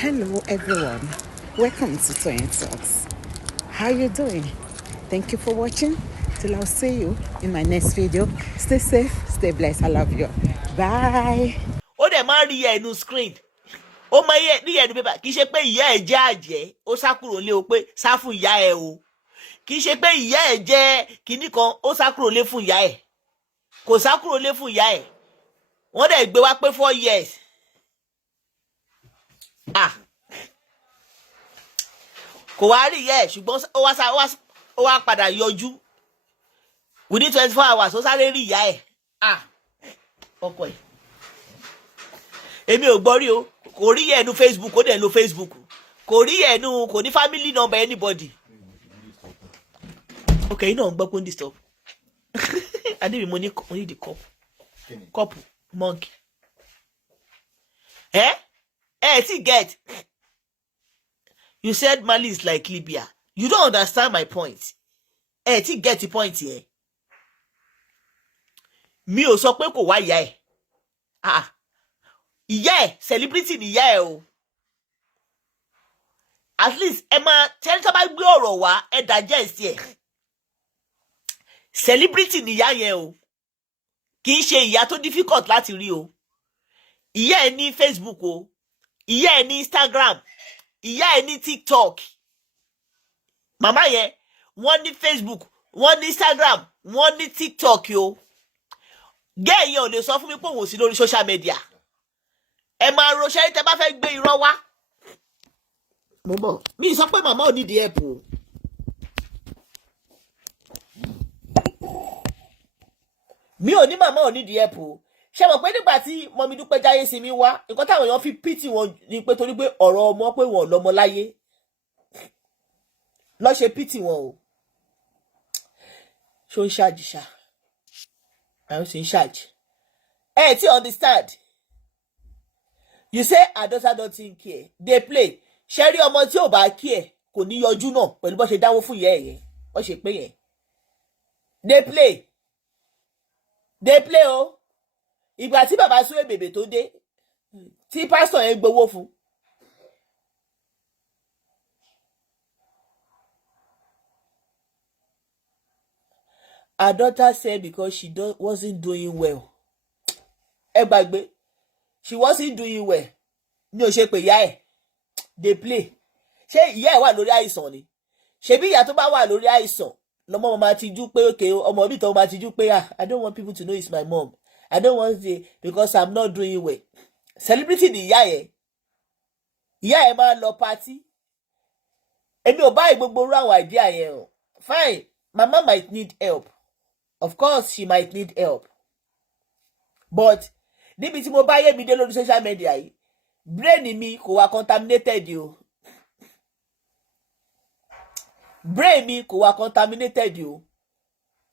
Hello everyone, welcome to Toyeen Talks. How you doing? Thank you for watching. Till I'll see you in my next video. Stay safe, stay blessed. I love you. Bye. Ó dẹ̀ máa ń rí ẹnu screen. Ó máa ń rí ẹnu pépà. Kì í ṣe pé ìyá ẹ̀ jẹ́ àjẹ́. Ó sá kúrò lé o pé sá fún ìyá ẹ̀ o. Kì í ṣe pé ìyá ẹ̀ jẹ́ kinní kan. Ó sá kúrò lé fún ìyá ẹ̀. Kò sá kúrò lé fún ìyá ẹ̀. Wọ́n dẹ̀ gbé wá pé 4 years. Kò wá rí ìyá ẹ̀ ṣùgbọ́n ó wá padà yọjú. Within 24 hours ó sáré rí ìyá ẹ̀. Ọkọ ẹ̀. Èmi ò gbọ́ rí o. Kò rí ẹnu Facebook, ó dẹ̀ lo Facebook. Kò rí ẹnu, kò ní family number anybody. Okay, náà ń gbọ́ pé ó ń disturb. Adébí mo ní the cup. Cup monkey. See, get. You said Mali is like Libya. You don't understand my point. See, get the point here. Mi ò sọ pé kò wá ìyá ẹ̀. Ìyá ẹ̀ celebrity ni ìyá ẹ̀ o. At least ẹ máa tẹ́lẹ̀ tó bá gbé ọ̀rọ̀ wá ẹ digest ẹ̀. Celebrity ni ìyá yẹn o. Kì í ṣe ìyá tó difficult láti rí o. Ìyá ẹ̀ ní Facebook o. Ìyá ẹ̀ ní Instagram. Ìyá ẹ̀ ní TikTok. Màmá yẹn wọ́n ní Facebook, wọ́n ní Instagram, wọ́n ní TikTok o. Gẹ́ yẹn ò lè sọ fún mi pé òun ò sí lórí social media. Ẹ máa roṣẹ́ tẹ́ bá fẹ́ gbé irọ́ wá. Mo mọ̀, mi sọ pé màmá ò ní di help o. Mi ò ní màmá ò ní di help o. Ṣé mọ̀ pé nígbà tí mọ́mí Dúpẹ́ jáyé sí mi wá, nǹkan táwọn èèyàn fi pity wọn ni pé torí pé ọ̀rọ̀ ọmọ pé wọn ò lọ́mọ láyé. Lọ́ ṣe pity wọn o. Ṣó ń ṣáàjì ṣá. Àwọn sì ń ṣáàjì. Ti understand. You say her daughter don't care. They play. Ṣé rí ọmọ tí ò bá care kò ní yọjú náà pẹ̀lú bó ṣe dáwó fún ìyá ẹ̀ yẹn. Wọ́n ṣe pé yẹn. They play. They play o. Ìgbà tí bàbá Súwé bèbè tó dé, tí pásítọ̀ yẹn gbowó fún. Her daughter said because she wasn't doing well. Ẹ gbàgbé. She wasn't doing well. Ní ó ṣe pé ìyá ẹ̀. They play. Ṣé ìyá ẹ̀ wà lórí àìsàn ni? Ṣebí ìyá tó bá wà lórí àìsàn lọ́mọ máa tijú pé okay ọmọ bí tó máa tijú pé I don't want people to know it's my mom. I don't want to because I'm not doing well. Celebrity ni ìyá ẹ̀. Ìyá ẹ̀ máa lọ party. Èmi ò bá gbogbo irú àwọn idea yẹn o. Fine, mama might need help. Of course she might need help. But níbi tí mo bá yé mi dé lórí social media yìí, brain mi kò wá contaminated o. Brain mi kò wá contaminated o.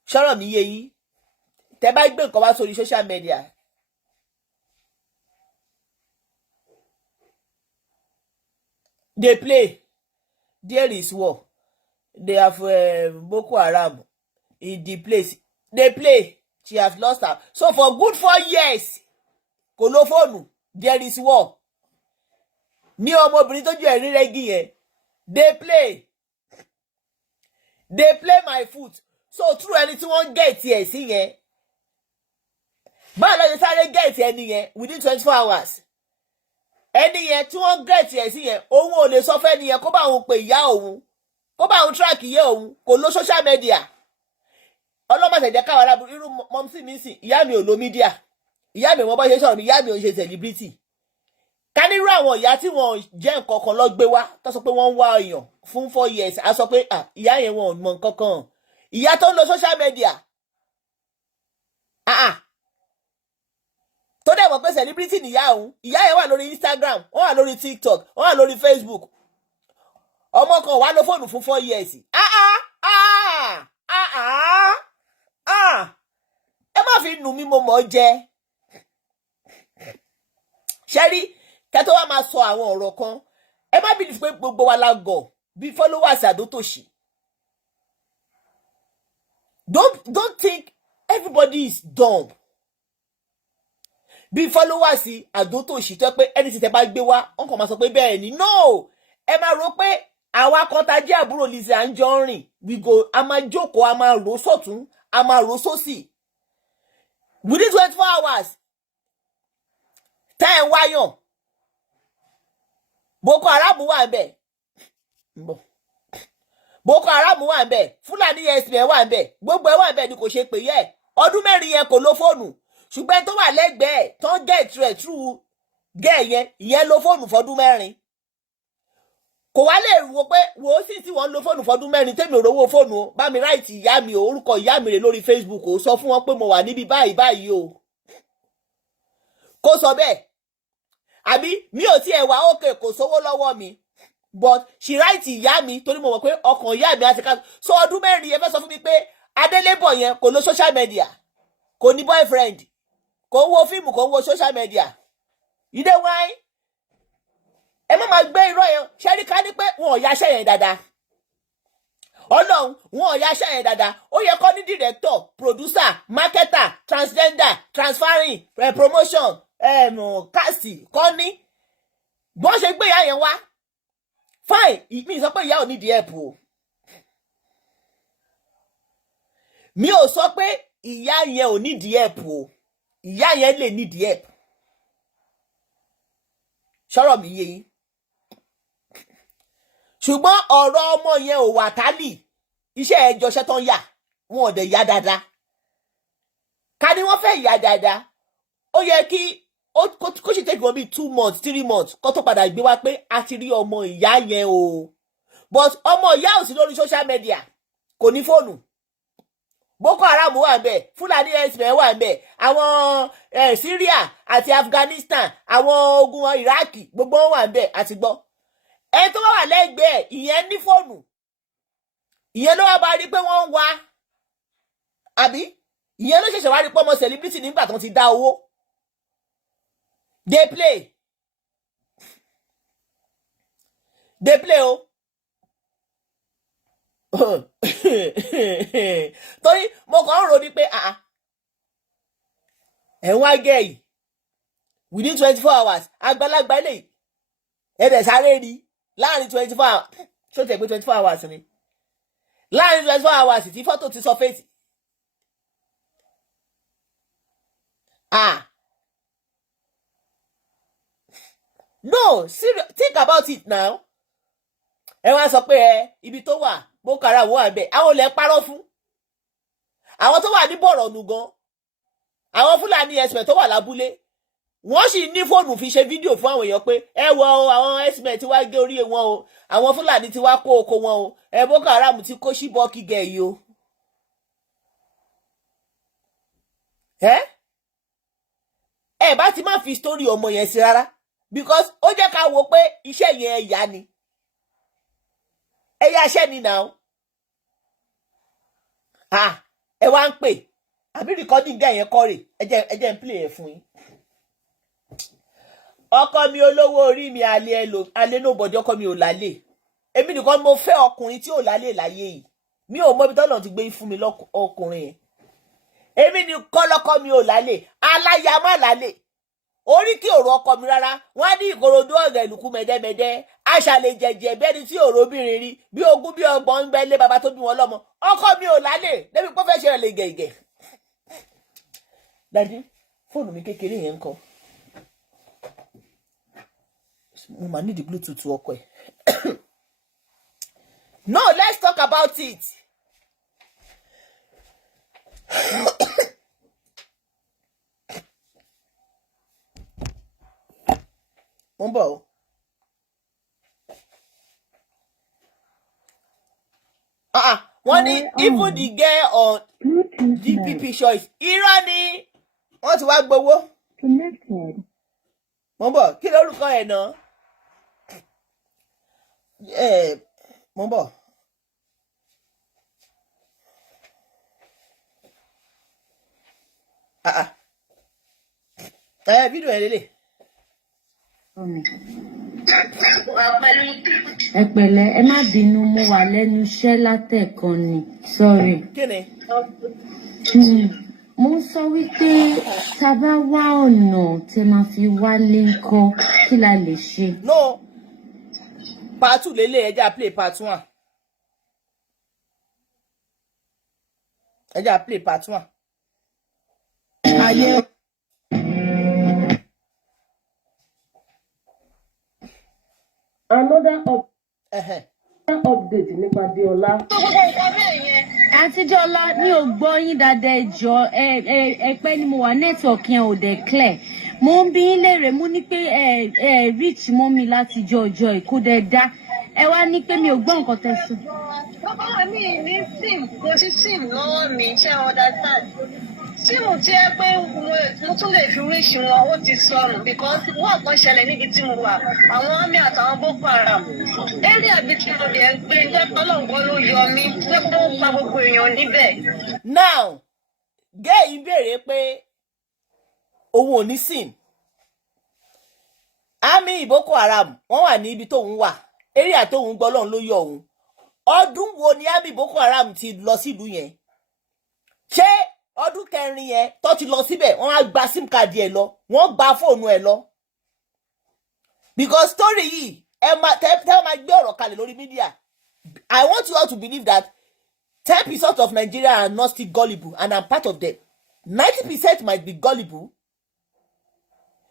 Ṣọ́rọ̀ mi yé yín. Tẹ́ bá gbé nǹkan wá sórí social media. They play. There is war. They have Boko Haram in the place. They play. She has lost her. So for good 4 years, kò lo fóònù. There is war. Ní ọmọbìnrin tó jẹ́ ẹ̀rí rẹ́gí yẹn. They play. They play my foot. So through ẹni tí wọ́n get here sí yẹn. Báwo ló ṣe sáré get ẹni yẹn within 24 hours? Ẹni yẹn tí wọ́n get here sí yẹn, òun ò lè sọ fẹ́ ẹni yẹn kó bá òun pè ìyá òun. Kó bá òun track ìyá òun. Kò lo social media. Ọlọ́mọ ṣẹ̀jẹ̀ káwọn arábìnrin irú mọ́mísì mi sì ìyá mi ò lo media. Ìyá mi wọ́n bá ṣe sọ̀rọ̀ mi ìyá mi ò ṣe celebrity. Ká nírú àwọn ìyá tí wọ́n jẹ́ nǹkan kan lọ gbé wá tó sọ pé wọ́n ń wá èèyàn fún 4 years a sọ pé ìyá yẹn wọn ò mọ nǹkan kan. Ìyá tó ń lo social media. Tó dẹ̀ mọ̀ pé celebrity ni ìyá òun. Ìyá yẹn wà lórí Instagram, wọ́n wà lórí TikTok, wọ́n wà lórí Facebook. Ọmọ kan wà lo fóònù fún 4 years. Ẹ má fi nù mí mo mọ̀ jẹ. Ṣẹ́rí kẹ́tọ́ wá máa sọ àwọn ọ̀rọ̀ kan. Ẹ má believe pé gbogbo wa la gọ̀ bí followers àdótòṣì. Don't think everybody is dumb. bí followers àdó tó ṣì tẹ́ pé ẹni tí tẹ bá gbé wá wọn kàn máa sọ pé bẹ́ẹ̀ ni no ẹ máa rò pé àwa kan tá jẹ́ àbúrò Lizzy Anjorin we go a máa jókòó a máa rò sọ́tún a máa rò sósì within 24 hours tẹ́ ẹ̀ wáyàn Boko Haram wà ń bẹ̀ Boko Haram wà ń bẹ̀ Fúlàní ẹ̀sìn wà ń bẹ̀ gbogbo ẹ̀ wà ń bẹ̀ ni kò ṣe pé yẹ ọdún mẹ́rin yẹn kò lo fóònù ṣùgbọ́n tó wà lẹ́gbẹ̀ẹ́ tó ń get rẹ̀ through gẹ̀ ìyẹn lo fóònù fọdún mẹ́rin kò wá lè wo pé wò ó sì tí wọ́n lo fóònù fọdún mẹ́rin tèmi ò rówó fóònù o bá mi ráìtì ìyá mi o orúkọ ìyá mi rè lórí Facebook o sọ fún wọn pé mo wà níbi báyìí o kó sọ bẹ́ẹ̀ àbí mi ò tiẹ̀ wá òkè kò sówó lọ́wọ́ mi but she ráìtì ìyá mi torí mo mọ̀ pé ọkàn ìyá mi àti ká so ọdún mẹ́rin yẹn fẹ́ sọ fún mi pé Adélébọ̀ yẹn kò lo social media kò ní boyfriend kò ń wo fíìmù kò ń wo social media you know why ẹ má máa gbé irọ́ yẹn ṣẹ́rí ká ní pé wọn ò yaṣẹ́ yẹn dáadáa Ọlọ́run wọn ò yaṣẹ́ yẹn dáadáa ó yẹ kó ní director producer marketer transgender transferring promotion cast kọ́ ní bọ́n ṣe gbé ìyá yẹn wá fine mi sọ pé ìyá ò ní di help o mi ò sọ pé ìyá yẹn ò ní di help o ìyá yẹn lè ní di help ṣọ́rọ̀ mi yé yín ṣùgbọ́n ọ̀rọ̀ ọmọ yẹn ò wà tálì iṣẹ́ ẹjọ́ ṣẹ́ tán yà wọn ò dẹ̀ yá dáadáa ká ní wọ́n fẹ́ yá dáadáa ó yẹ kí kó sì take wọn bíi 2 months 3 months kó tó padà gbé wá pé a ti rí ọmọ ìyá yẹn o but ọmọ ìyá ò sí lórí social media kò ní fóònù Boko Haram wà ń bẹ̀ Fúlàní ẹ̀sìn wà ń bẹ̀ àwọn Syria àti Afghanistan àwọn ogun Iraq gbogbo wọn wà ń bẹ̀ àti gbọ́ ẹni tó wà lẹ́gbẹ̀ẹ́ ìyẹn ní fóònù ìyẹn ló wá bá rí pé wọ́n ń wá àbí ìyẹn ló ṣẹ̀ṣẹ̀ wá rí pé ọmọ celebrity nígbà tó ti dá owó they play o torí mo kàn ń rò ní pé ẹ̀ ń wá gẹ̀ yìí within 24 hours àgbàlagbà eléyìí ẹ̀dẹ̀ sáré rí láàrin 24 hours ṣó tẹ̀ pé 24 hours ni láàrin 24 hours tí fọ́tò ti sọ fèsì no serious think about it now ẹ wá sọ pé ibi tó wà Boko Haram wà bẹ́ẹ̀ àwọn olè parọ́ fún àwọn tó wà ní Bọ̀rọ̀nù gan àwọn Fúlàní ẹ̀sìn tó wà lábúlé wọ́n sì ní fóònù fi ṣe fídíò fún àwọn èèyàn pé ẹ wọ àwọn ẹ̀sìn tí wá gé orí wọn o àwọn Fúlàní ti wá kó oko wọn o Boko Haram ti kó ṣíbọ́ọ̀kì gẹ̀ yìí o ẹ bá ti má fi story ọmọ yẹn sí rárá because ó jẹ́ ká wo pé iṣẹ́ yẹn ẹ̀yà ni ẹ̀yà iṣẹ́ ni now ẹ wá ń pè àbí recording gẹ̀ yẹn kọ́ rè ẹ jẹ́ ń play ẹ̀ fún yín ọkọ mi olówó orí mi alẹ́ ló bọ̀dọ̀ ọkọ mi ò lálẹ́ èmi nìkan mo fẹ́ ọkùnrin tí ò lálẹ́ láyé yìí mi ò mọ ibi tọ́lọ̀ ti gbé fún mi ọkùnrin yẹn èmi nìkan lọ́kọ mi ò lálẹ́ aláya má lálẹ́ orí kí òrò ọkọ mi rárá wọ́n á ní Ìkòròdú ọ̀gẹ̀ ìlúkú mẹ́dẹ́mẹ́dẹ́ àṣàlẹ̀ jẹ̀jẹ̀ bẹ́ni tí òrò obìnrin rí bí ogún bí ọgbọ̀n ń bẹ lé baba tó bí wọn lọ́mọ ọkọ mi ò lálẹ́ débi pé fẹ́ ṣe rẹ̀ lè gẹ̀gẹ̀ dájú fóònù mi kékeré yẹn ń kọ́ mo máa need Bluetooth ọkọ ẹ̀ no let's talk about it mo ń bọ̀ o wọ́n ní even the girl on DPP choice irọ́ ni wọ́n ti wá gbowó mo ń bọ̀ kí lórúkọ ẹ̀ náà mo ń bọ̀ fídíò ẹ̀ lélẹ̀. ẹ pẹ̀lẹ́ ẹ má bínú mo wà lẹ́nu iṣẹ́ látẹ̀kan ni sorry. kí ni. mo ń sọ wípé tá a bá wá ọ̀nà tẹ́ máa fi wálé ńkọ́ kí la lè ṣe. No, part 2 lélẹ̀ ẹja play part 1. ẹja play part 1. ayé. Another update nípa Diola. Àǹtí Diola mi ò gbọ́ yín dáadáa ẹjọ́ ẹ̀pẹ́ ni mo wà nẹ́tíwọ̀kì yẹn ò dẹ̀ clear. Mo ń bi yín léèrè mo ní pé reach mọ́ mi láti ọjọ́ ìkó dẹ̀ dá. Ẹ wá ní pé mi ò gbọ́ nǹkan tẹ́ sọ. Bàbá mi ní sim kò sí sim lọ́wọ́ mi ṣe understand. Síìmù tí ẹ pé mo tún lè fi ríṣi wọn ó ti sọnù because wọ́n kan ṣẹlẹ̀ níbi tí mo wà àwọn àmì àtàwọn Boko Haram. Eré àbí tí mo lè gbé jẹ́ pọ́lọ́ǹgọ́ ló yọ mí jẹ́ pé ó pa gbogbo èèyàn níbẹ̀. Now gẹ́ yìí béèrè pé òun ò ní sim. Àmì Boko Haram wọ́n wà ní ibi tóun wà eré àtóun gbọ́ lọ́run ló yọ òun. Ọdún wo ni àmì Boko Haram ti lọ sílùú yẹn? Ṣé ọdún kẹrin yẹn tó ti lọ síbẹ̀ wọ́n á gba sim card ẹ̀ lọ wọ́n gba fóònù ẹ̀ lọ because story yìí ẹ máa gbé ọ̀rọ̀ kalẹ̀ lórí media. I want you all to believe that 10% of Nigeria are not still gullible and I'm part of them. 90% might be gullible.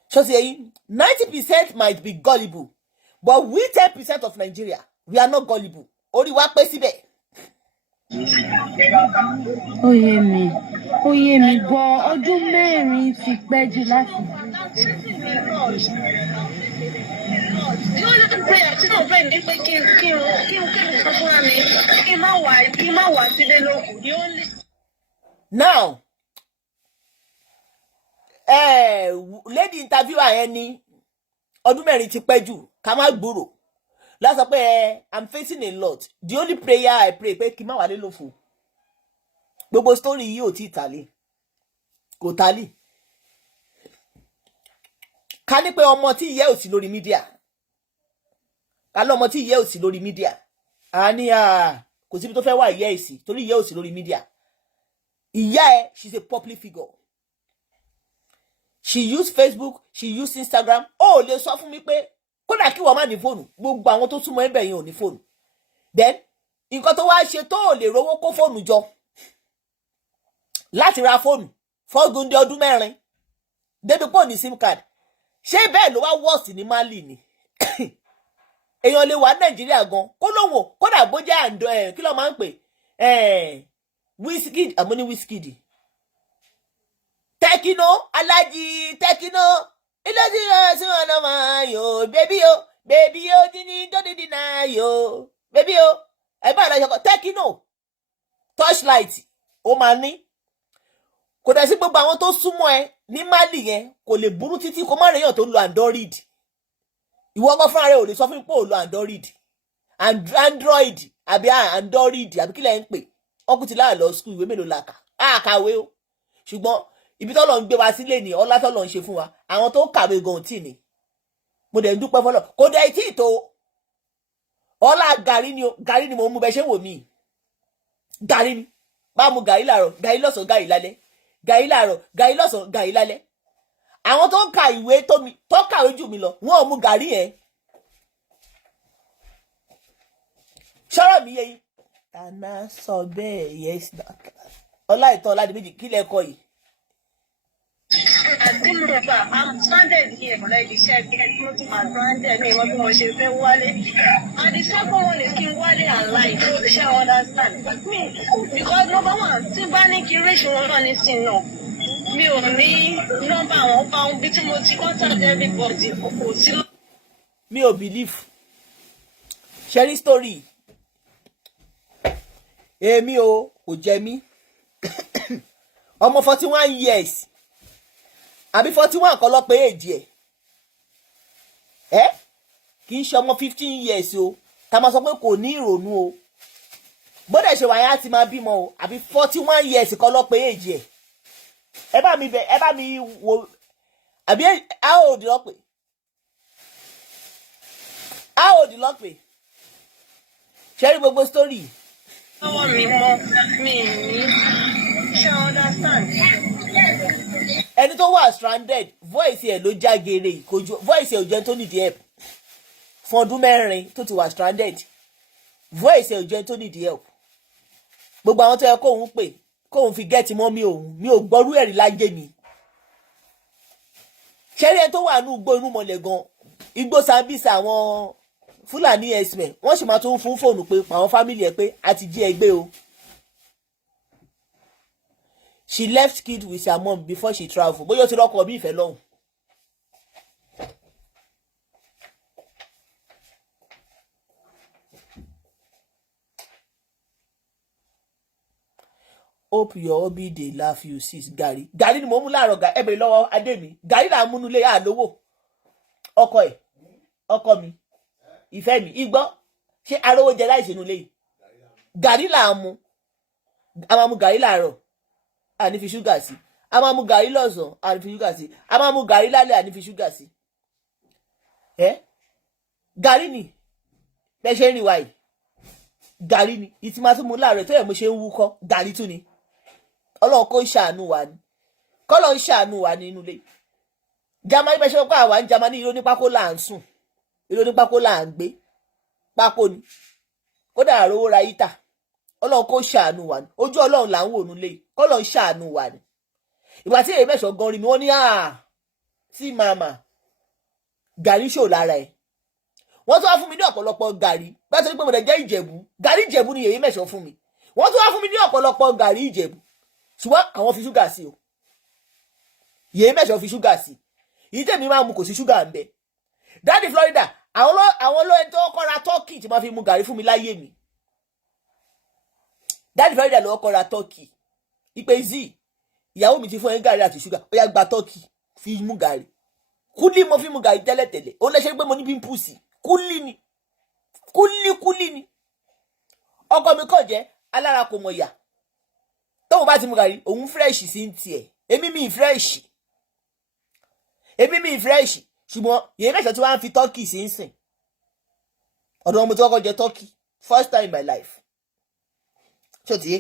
So say 90% might be gullible but we 10% of Nigeria we are not gullible. Orí wa pé síbẹ̀. Ó yé mi bọ̀ ọdún mẹ́rin ti pẹ́ jù láti. Now lady interviewer yẹn ní ọdún mẹ́rin ti pẹ́ jù ká má gbòòrò lásọ pé I'm facing a lot. The only prayer I pray pé kí n má wà lé lófo. Gbogbo story yìí ò tí tálé kò tálé. Ká ní pé ọmọ tí ìyá ò sí lórí media ká lọ ọmọ tí ìyá ò sí lórí media a ní kò síbi tó fẹ́ wà ìyá ẹ̀ sí torí ìyá ò sí lórí media. Ìyá ẹ̀ she's a public figure. She use Facebook, she use Instagram. Ó lè sọ fún mi pé kódà kí wọ́n má ní fóònù gbogbo àwọn tó súnmọ́ ẹ̀bẹ̀ yẹn ò ní fóònù. Then nǹkan tó wá ṣe tó lè rówó kó fóònù jọ láti ra fóònù fọ́gùn dé ọdún mẹ́rin débi pò ní sim card. Ṣé bẹ́ẹ̀ ló wá wọ́ọ̀sì ní Mali ni? Èèyàn lè wà Nàìjíríà gan kó lóhùn kódà bó jẹ́ àǹdọ̀ kí ló máa ń pè Wizkid àmọ́ ní Wizkid. Tekino Alájì Tekino ilé tí wọ́n sí wọn náà máa yò bébí o dídí dọ́dídì náà yò bébí o ẹ bá àlàyé ọkọ̀ Tekino Torchlight ó máa ní. Kò dẹ̀ sí gbogbo àwọn tó súnmọ́ ẹ ní Mali yẹn kò lè burú títí kó má rèèyàn tó ń lo Android. Ìwọ ọkọ fúnra rẹ ò lè sọ fún pé ò lo Android àbí Android àbí kí lẹ̀ ń pè ọkùnrin ti láà lọ school ìwé mélòó la kà á kàwé o ṣùgbọ́n ibi tó lọ ń gbé wa sílé ni ọlá tó lọ ń ṣe fún wa àwọn tó kàwé gan tí ni mo dẹ̀ ń dúpẹ́ fọlọ́ kò dẹ̀ tí ì tó ọlá gàrí ni mo mú bẹ ṣé wò mí gàrí ni bá mu gàrí láàárọ̀ gàrí lọ́sàn gàrí lálẹ́ gàrí láàárọ̀ gàrí lọ́sàn gàrí lálẹ́ àwọn tó ń ka ìwé tó kàwé jù mí lọ wọn ò mu gàrí yẹn ṣọ́rọ̀ mi yẹ yín tànà sọ bẹ́ẹ̀ yes ọlá ìtàn Ọládìméjì kí lẹ kọ yìí. I'm stranded here like the chef get me to my stranded me what mo ṣe fẹ́ wálé and the second one is kí n wálé and lie so the share understand me because number one tí bá ní kí ratio wọn náà ní sin náà mi ò ní nọ́mbà àwọn pa ohun bí tí mo ti contact everybody kò sí. Mi ò believe sharing story èmi o kò jẹ mí ọmọ 41 years àbí 41 kan lọ pé èjì ẹ̀ kì í ṣe ọmọ 15 years o ká máa sọ pé kò ní ìrònú o bódà ṣe wáyé á ti máa bímọ o àbí 41 years kan lọ pé èjì ẹ̀ ẹ bá mi wo àbí how old lọ pé ṣe rí gbogbo story. Ọwọ́ mi mọ́ mi ní ṣe understand ẹni tó wà stranded voice ẹ̀ ló já geere ìkojú voice ẹ̀ ò jẹ́ tó nídìí help fún ọdún mẹ́rin tó ti wà stranded voice ẹ̀ ò jẹ́ tó nídìí help gbogbo àwọn tó yẹ kóun pè kóun fi gẹ́ẹ̀tì mọ́ mi ò gbọ́rú ẹ̀rí láyé mi ṣẹ́rí ẹni tó wà ní igbó inú mọ̀lẹ̀ gan igbó Sambisa àwọn Fúlàní ẹ̀sìn wọ́n sì máa tún fún fóònù pé àwọn fámìlì ẹ̀ pé a ti jí ẹgbẹ́ o. She left kid with her mom before she travel bóyá ó ti rọ́kọ̀ bí ìfẹ́ lọ́hùn. Hope your hobby dey laugh you sis gàrí ni mo mú láàárọ̀ ẹ bèrè lọ́wọ́ adé mi gàrí là ń múnú lé àlówó ọkọ mi ìfẹ́ mi igbọ́ ṣé arówó jẹ láìsí inú lé gàrí là ń mú a máa mú gàrí láàárọ̀ àní fi ṣúgà sí a máa mú gàrí lọ́sàn-án àní fi ṣúgà sí a máa mú gàrí lálẹ́ àní fi ṣúgà sí gàrí ni bẹ́ẹ̀ ṣe ń rìn wáyé gàrí ni ìtì máa tún mú láàárọ̀ tó yẹ mo ṣe ń wúkọ́ gàrí tún ni ọlọ́run kò ń ṣàánú wa ni kọ́lọ́ ń ṣàánú wa nínú ilé Jámánì bẹ́ẹ̀ ṣe wọ́n pa àwa ń Jámánì irọ́ ní pákó là ń sùn irọ́ ní pákó là ń gbé pákó ni kódà àrówó ra yíta ọlọ́run kò ṣàánú wa ni ojú ọlọ́run là ń wò nílé kọ́lọ́ ń ṣàánú wa ni ìgbà tí èyí mẹ́sàn gan rí mi wọ́n ní Zeemama gàrí ṣò lára ẹ̀ wọ́n tún wá fún mi ní ọ̀pọ̀lọpọ̀ gàrí bá tó ní pé mo dẹ̀ jẹ́ Ìjẹ̀bú gàrí Ìjẹ̀bú ni èyí mẹ́sàn fún mi wọ́n tún wá fún mi ní ọ̀pọ̀lọpọ̀ gàrí Ìjẹ̀bú ṣùgbọ́n àwọn fi ṣúgà sí o èyí mẹ́sàn fi ṣúgà sí ìyí tèmi máa mu kò sí ṣúgà ń bẹ dáàdì Florida àwọn olóyè tó kọ́ra tọ́kì tí máa fi mu gàrí fún mi láyé mi dáàdì Florida ló kọ́ra tọ́kì ìpè ìyàwó mi ti fún ẹ gàrí àti ṣúgà ó yá gba tọ́kì fi mu gàrí kúlí mo fi mu gàrí tẹ́lẹ̀tẹ́lẹ̀ ó lẹ́sẹ̀ pé mo ní pimples kúlí ni ọkọ mi kàn jẹ́ alára kò mọ̀ yà tóun bá ti mu gàrí òun fresh sí ń tiẹ̀ èmi mi fresh ṣùgbọ́n yẹn mẹ́sàn tí wọ́n á fi turkey sí ń sìn ọ̀dọ̀ ọmọ tí wọ́n kọ́ jẹ turkey first time in my life ṣó ti yé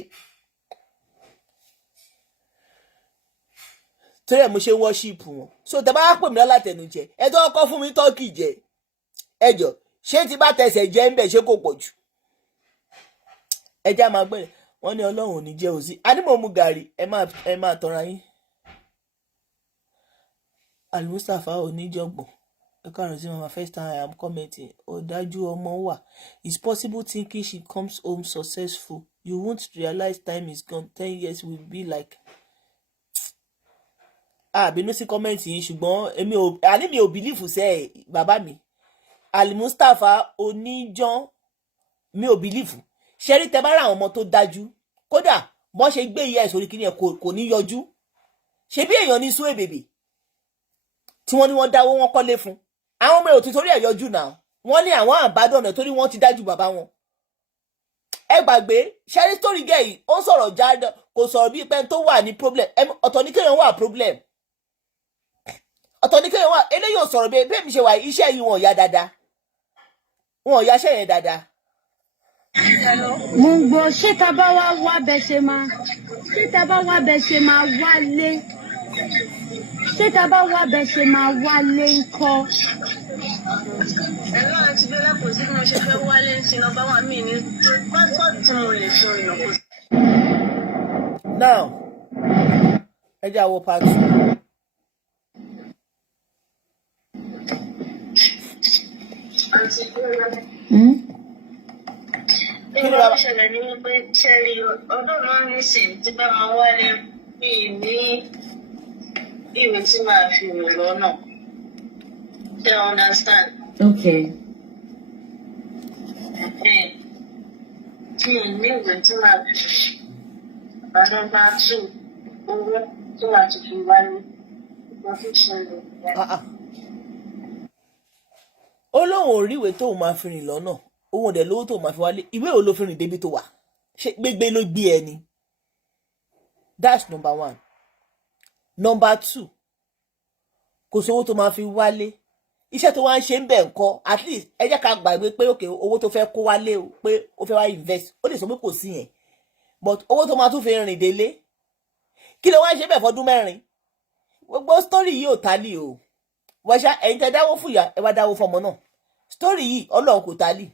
torí ẹ̀ mo ṣe ń worship wọn so tẹ bá pè mí lálàtẹnujẹ ẹ tó kọ́ fún mi turkey jẹ ẹ jọ ṣé ti bá tẹsẹ̀ jẹ́ ń bẹ̀ ṣé kò pọ̀ jù ẹjẹ́ máa gbẹ̀rẹ̀ wọ́n ní ọlọ́run ò ní jẹ́ òsì ànímọ̀ mu gàrí ẹ máa tọ́ra yín Al-Mustapha oníjọ̀gbọ̀n ẹ káàárọ̀ sí mama first time I am commenting ọ̀dájú ọmọ wà it's possible thinking she comes home successful you won't realize time is gone 10 years will be like bínú sí kọ́mẹ́ǹtì yìí ṣùgbọ́n mi ò bìlífù sẹ́ bàbá mi Al-Mustapha oníjọ́ mi ò bìlífù ṣẹ́rí tẹ bá ra àwọn ọmọ tó dájú kódà bọ́n ṣe gbé ìyá ẹ̀ sórí kíní ẹ̀ kò ní yọjú ṣe bí èèyàn ní sún èbèbè tí wọ́n ní wọ́n dáwó wọn kọ́lé fún àwọn ọmọ èrò tí torí ẹ̀ yọjú náà wọ́n ní àwọn àbádọ́nà torí wọ́n ti dájú bàbá wọn ẹ gbàgbé ṣẹ́rí story gẹ̀ yìí ó ń sọ̀rọ̀ jáde kò sọ̀rọ̀ bí pẹ́ tó wà ní problem ọ̀tọ̀ ní kéèyàn wà problem ọ̀tọ̀ ní kéèyàn wà eléyìí ò sọ̀rọ̀ bẹ́ẹ̀ mi ṣe wà iṣẹ́ yìí wọn ò yá dáadáa wọn ò yá iṣẹ́ yẹn dáadáa. mo ń gbọ́ ṣé tá bá wá bẹ ṣe máa wálé ṣé tá bá wá bẹ ṣe máa wálé ńkọ́. ẹ̀rọ àti bẹ́lá kò sí bí mo ṣe fẹ́ wálé ń sin ọba wa mí ní pásítọ̀tì tí mo lè sọ ìnà kò sí. now ẹ jẹ́ àwọ̀ part 2. Kí ló bá ṣẹlẹ̀ ní wípé ṣẹ́rí ọdún náà nísìnyí tí bá máa wálé bí ní ìwé tí màá fi rò lọ́nà. Ṣé o understand? Okay. Tí ní ìwé tí màá fi ọdún bá tù owó tí màá ti fi wálé lọ fi ṣẹlẹ̀. Ó lóun ò rí ìwé tóun máa fi rìn lọ́nà òun ọ̀dẹ̀ lówó tóun máa fi wálé ìwé ò ló fi rìn débi tó wà ṣé gbégbé ló gbé ẹni. That's number 1. Number 2 kò sówó tó máa fi wálé iṣẹ́ tó wá ń ṣe ń bẹ̀ ńkọ́ at least ẹ jẹ́ ká gbàgbé pé òkè owó tó fẹ́ kó wálé o pé ó fẹ́ wá invest ó lè sọ pé kò sí yẹn but owó tó máa tún fi rìn délé kí ló wá ń ṣe bẹ̀ fọdún 4 gbogbo story yìí ò tálì o wọ́n ṣá ẹ̀yin tẹ́ dáwó fún ìyá ẹ wá dáwó fọmọ náà story yìí Ọlọ́run kò tálì.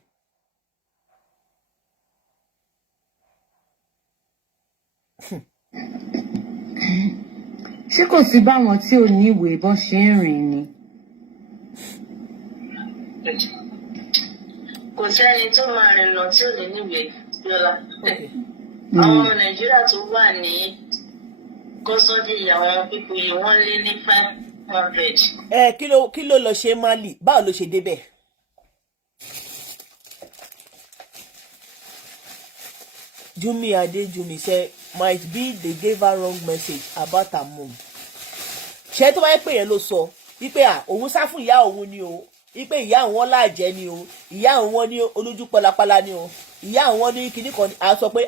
ṣé kò sí báwọn tí ò ní ìwé bọ́n ṣe ń rìn ni. kò sẹ́ni tó máa rìn lọ tí ò ní níwèé lọ́la. àwọn ọmọ Nàìjíríà tó wà ní kọ́sọ́dì àwọn pípọ̀ yìí wọ́n lé ní 500. Kí ló lọ ṣe Mali báwo ló ṣe débẹ̀. Jumi Adejumi said might be they gave her wrong message about her mom. ṣé tó wáyé pé yẹn ló sọ wípé òun sá fún ìyá òun ni o wípé ìyá òun láàjẹ́ ni o ìyá òun ní olójú pọlapọla ni o ìyá òun ní kinní kan a sọ pé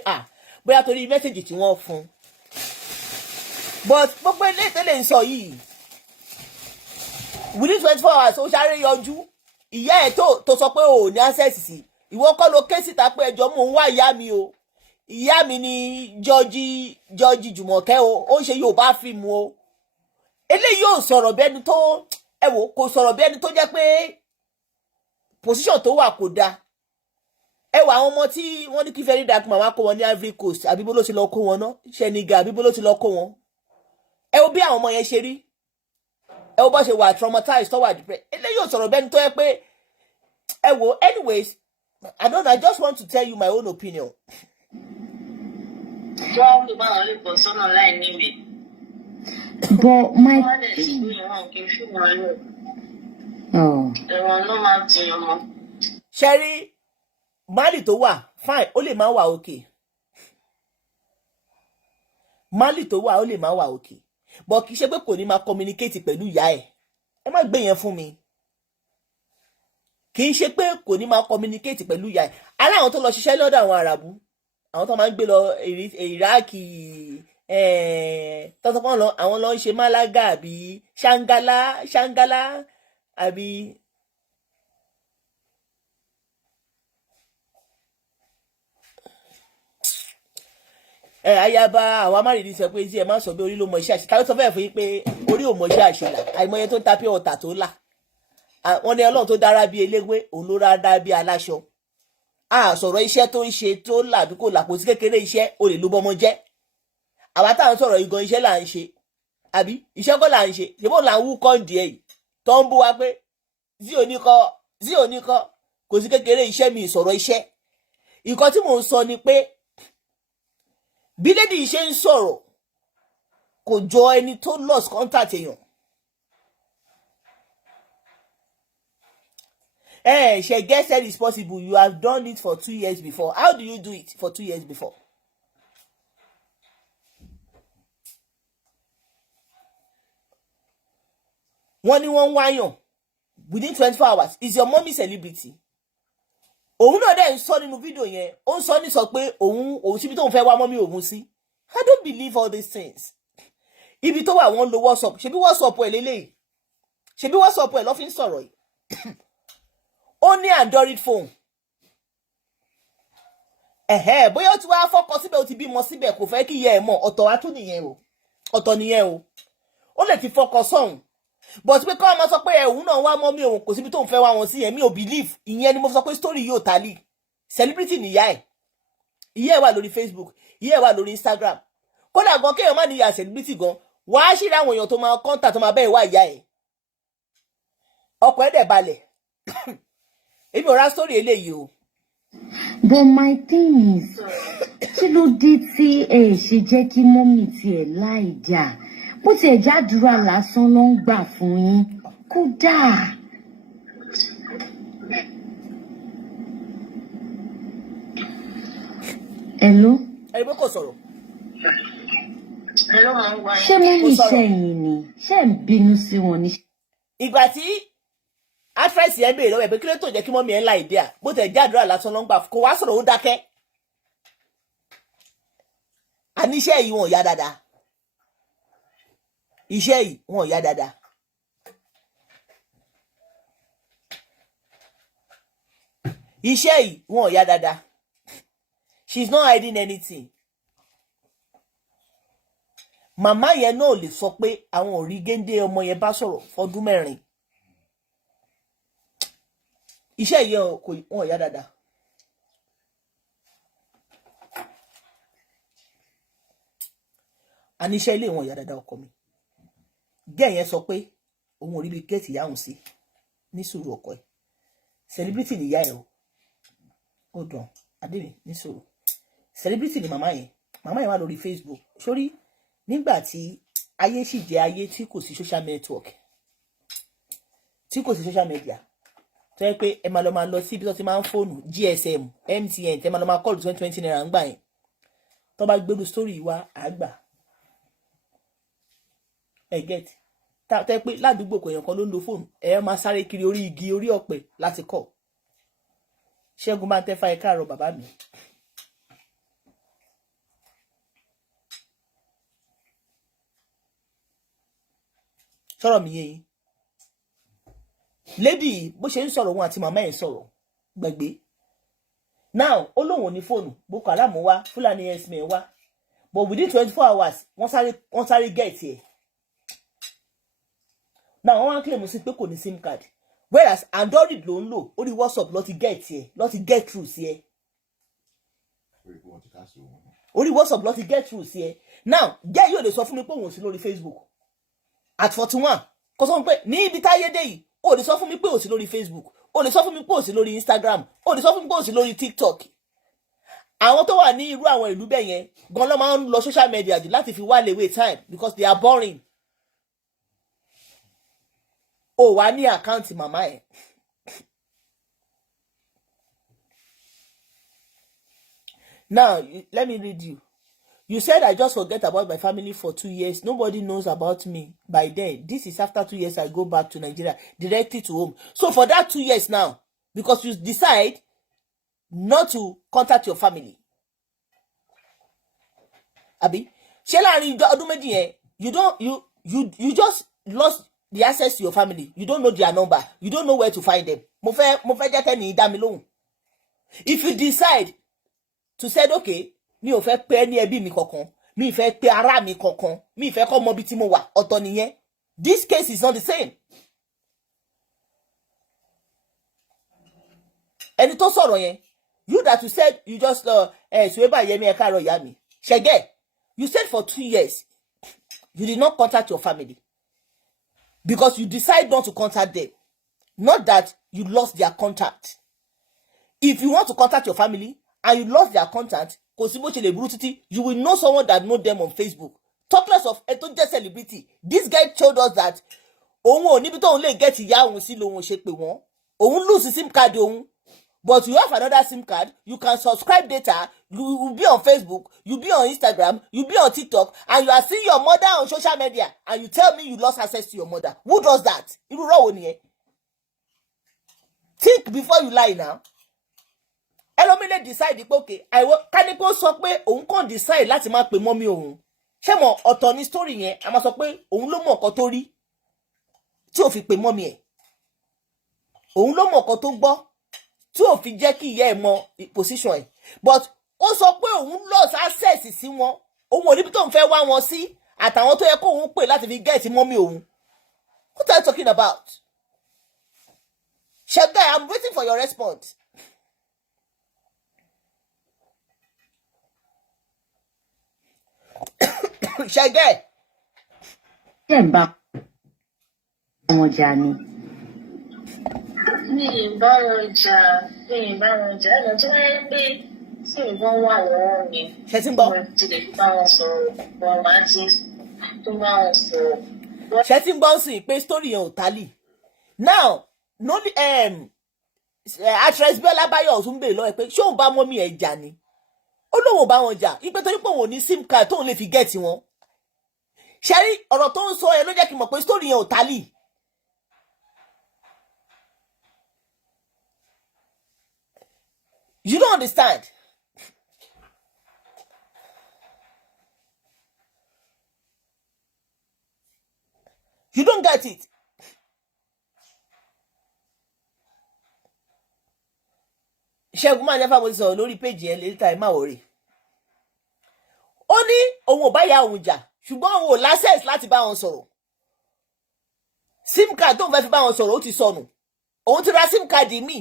bóyá torí mẹ́sẹ̀gì tí wọ́n fún but gbogbo ilé ìtẹ́lẹ̀ ń sọ yìí within 24 hours ó sáré yọjú ìyá ẹ̀ tó sọ pé o ò ní access sí ìwọ kọ́ ló ké síta pé ẹjọ́ mò ń wá ìyá mi o ìyá mi ni Jọ́ọ̀jì Jùmọ̀kẹ́ o ó ń ṣe Yorùbá fíìmù o eléyìí yóò sọ̀rọ̀ bí ẹni tó kò sọ̀rọ̀ bí ẹni tó jẹ́ pé position tó wà kò dáa àwọn ọmọ tí wọ́n ní kí very dark mama kó wọn ní Ivory Coast àbí bó ló ti lọ kó wọn ná Senegal àbí bó ló ti lọ kó wọn bí àwọn ọmọ yẹn ṣe rí bó ṣe wà traumatized tó wà depressed eléyìí yóò sọ̀rọ̀ bí ẹni tó yẹ pé anyways I just want to tell you my own opinion. wọ́n fi báwọn lè pọ̀ sọ́nà láì níwèé. But my Sherry Mali tó wà fine ó lè má wà okay. Mali tó wà ó lè má wà okay. But kì í ṣe pé kò ní máa communicate pẹ̀lú ìyá ẹ̀. Ẹ má gbé yẹn fún mi. Kì í ṣe pé kò ní máa communicate pẹ̀lú ìyá ẹ̀. Ara àwọn tó lọ ṣiṣẹ́ lọ́dọ̀ àwọn Àràbù. Àwọn tó máa ń gbé lọ Iraki tọ́tọ́pọ́n lọ àwọn lọ ń ṣe Málágà àbí Ṣángálá àbí ayaba àwọn amárìdí sọ pé tí ẹ má sọ bí orí ló mọ iṣẹ́ àṣẹ káwé sọ fẹ́ẹ̀ fún yín pé orí ò mọ iṣẹ́ àṣelà àìmọye tó ń ta pé ọ̀tà tó là wọ́n ní Ọlọ́run tó dára bí eléwé òun ló dára bí aláṣọ sọ̀rọ̀ iṣẹ́ tó ń ṣe tó là bí kò làpò sí kékeré iṣẹ́ o lè ló bọ́mọ jẹ́ àwa táwọn sọ̀rọ̀ igan iṣẹ́ là ń ṣe àbí iṣẹ́ kọ́ là ń ṣe ṣèbó là ń wú kọ́ǹdì ẹ̀ yìí tó ń bú wa pé zí oníkọ́ kò sí kékeré iṣẹ́ mi ìsọ̀rọ̀ iṣẹ́ nǹkan tí mò ń sọ ni pé bí lédi ṣe ń sọ̀rọ̀ kò jọ ẹni tó lost contact èèyàn. Shege said it's possible you have done it for 2 years before. How do you do it for 2 years before? Wọ́n ní wọ́n wáyàn within 24 hours is your mommy celebrity. Òun náà dẹ̀ ń sọ nínú fídíò yẹn ó ń sọ ní sọ pé òun síbi tóun fẹ́ wá mọ́mí òun sí. I don't believe all these things. Ibi tó wà wọ́n lo WhatsApp ṣebí WhatsApp ẹ̀ lélẹ́yìí ṣebí WhatsApp ẹ̀ lọ́ fi ń sọ̀rọ̀ yìí. Ó ní Android phone. Bóyá ó ti wá fọ́kọ síbẹ̀ ó ti bímọ síbẹ̀ kò fẹ́ kí ìyá ẹ̀ mọ̀ ọ̀tọ̀ wá tún nìyẹn o ọ̀tọ̀ nìyẹn o ó lè ti fọ́kọ sọ́hùn but pé kọ́ ọmọ sọ pé òun náà wá mọ́ mi òun kò síbi tó ń fẹ́ wá wọn sí ẹ̀mí ò believe ìyẹn ni mo sọ pé story yóò tálì celebrity nìyá ẹ̀ ìyá ẹ̀ wà lórí Facebook ìyá ẹ̀ wà lórí Instagram kódà gan kéèyàn má níyà celebrity gan wàá ṣì rí àwọn èèyàn tó máa contact tó máa bẹ́ẹ̀ wá ìyá ẹ̀ ọkọ̀ ẹ̀ dẹ̀ balẹ̀ èmi ò ra story eléyìí o. But my thing is kí ló dé tí ẹ ṣe jẹ́ kí mọ́mì tiẹ̀ láì jà bó tiẹ̀ jádùúrà lásán ló ń gbà fún yín kódà. Hello. ẹni pé kò sọ̀rọ̀. ṣé mọ́mì sẹ́yìn ni ṣé ń bínú sí wọn ni. Ìgbà tí actress yẹn béèrè lọ́wọ́ ẹ̀ pé kí ló tó jẹ́ kí mọ́mí ẹ̀ ńlá ìdí à bó tẹ̀ jádùúrà lásán ló ń gbà kó wá sọ̀rọ̀ ó dákẹ́. Àní iṣẹ́ yìí wọn ò yá dáadáa. Iṣẹ́ yìí wọn ò yá dáadáa. Iṣẹ́ yìí wọn ò yá dáadáa. She's not hiding anything. màmá yẹn náà lè sọ pé àwọn ò rí géńdé ọmọ yẹn bá sọ̀rọ̀ fọdún 4 iṣẹ́ yẹn kò wọ́n yá dáadáa. àní iṣẹ́ ilé wọn yá dáadáa ọkọ mi gẹ́ yẹn sọ pé òun ò rí bí gẹ́ẹ̀tì ìyá òun sí ní sùúrù ọkọ ẹ̀ celebrity ni ìyá ẹ̀ ó dùn adémi ní sùúrù celebrity ni màmá yẹn wà lórí Facebook sórí nígbà tí ayé sì jẹ́ ayé tí kò sí social network tí kò sí social media tó yẹ pé ẹ máa lọ sí ibi tó ti máa ń fóònù GSM MTN tẹ máa kọ́ọ̀lù 20 naira ń gbà yẹn tó bá gbèrú story wa àgbà ẹ get tẹ́ pé ládùúgbò kò yàn kan ló ń lo fóònù ẹ máa sáré kiri orí igi orí ọ̀pẹ láti kọ́ Ṣẹ́gun máa ń tẹ́ fáyẹ káàárọ̀ bàbá mi. sọ̀rọ̀ mi yé yín lady bó ṣe ń sọ̀rọ̀ wọn àti màmá ẹ̀ sọ̀rọ̀ gbẹ̀gbẹ́ now ó lóun ò ní fóònù Boko Haram wá Fúlàní herdsmen wá but within 24 hours wọ́n sáré gẹ̀ẹ́tì ẹ̀ now wọ́n wá claim sí pé kò ní sim card whereas Android ló ń lò orí WhatsApp ló ti gẹ̀ẹ́tì ẹ̀ ló ti get through sí ẹ orí WhatsApp ló ti get through sí ẹ now gẹ́ yóò lè sọ fún mi pé òun ò sí lórí Facebook at 41 kò sọ pé ní ibi táyé dé yìí ó lè sọ fún mi pé ò sí lórí Facebook ó lè sọ fún mi pé ò sí lórí Instagram ó lè sọ fún mi pé ò sí lórí TikTok àwọn tó wà ní irú àwọn ìlú bẹ́ẹ̀ yẹn gan ló máa ń lọ social media jù láti fi while away time because they are boring ó wà ní àkáǹtì màmá ẹ̀ now let me read you. You said I just forget about my family for 2 years. Nobody knows about me by then. This is after 2 years I go back to Nigeria directly to home. So for that 2 years now, because you decide not to contact your family. Abi, you just lost the access to your family. You don't know their number. You don't know where to find them. If you decide to say, okay, mi ò fẹ́ pè ní ẹbí mi kankan, mi fẹ́ pè ará mi kankan, mi fẹ́ kó mọ bí tí mo wà, ọ̀tọ̀ nìyẹn. This case is not the same. Ẹni tó sọ̀rọ̀ yẹn, you that you said you just Suweba Yemi ẹ káàárọ̀ ìyá mi. Ṣẹ̀gẹ́, you said for 2 years you did not contact your family because you decide not to contact them. Not that you lost their contact. If you want to contact your family and you lost their contact, you will know someone that know them on Facebook. Talk less of a celebrity. This guy told us that only get lose SIM card. But you have another SIM card, you can subscribe data, you will be on Facebook, you be on Instagram, you be on TikTok, and you are seeing your mother on social media, and you tell me you lost access to your mother. Who does that? Think before you lie now. Elomile decide okay, kaniko sọ pé òun kàn decide láti má pe mommy òun. Ṣé mo ọ̀tọ̀ ní story yẹn, a máa sọ pé òun ló mọ̀ nǹkan tó rí tí ó fi pe mommy ẹ̀. Òun ló mọ̀ nǹkan tó gbọ́ tí ó fi jẹ́ kí ìyá ẹ̀ mọ position ẹ̀. But ó sọ pé òun lost access sí wọn. Òun ò níbi tó ń fẹ́ wá wọn sí àtàwọn tó yẹ kó òun pè láti fi get mommy òun. What are you talking about? Ṣẹ̀gẹ́, I'm waiting for your response. Ṣẹ̀gẹ́. Ṣé ń bá wọn jà ni? Mi ì bá wọn jà. Ẹ̀nà tí wọ́n ń gbé tí ìbọn wà lọ́wọ́ mi. Ṣé tí ń gbọ́? Mo ti lè fi bá wọn sọ̀rọ̀. Wọ́n máa ti tó bá wọn sọ̀rọ̀. Ṣé tí ń gbọ́ sí pé story yẹn ò tálì. Now, no actress Bella Bayo tún bèèrè lọ́wọ́ pé ṣé òun bá mọ́mí ẹ̀ jà ni? Ó lóun ò bá wọn jà. Ipe torí pé òun ò ní SIM card tóun lè fi get wọn. Ṣẹ́rí ọ̀rọ̀ tó ń sọ ẹ ló jẹ́ kí n mọ̀ pé story yẹn ò tálì. You don't understand. You don't get it. Ṣẹ́gun máa never was lórí page yẹn later ẹ má worry. Ó ní òun ò bá ya òun jà ṣùgbọ́n òun ò láṣẹ̀s láti bá wọn sọ̀rọ̀. sim card tó ń fẹ́ fi bá wọn sọ̀rọ̀ ó ti sọnù. Òun ti ra sim card míì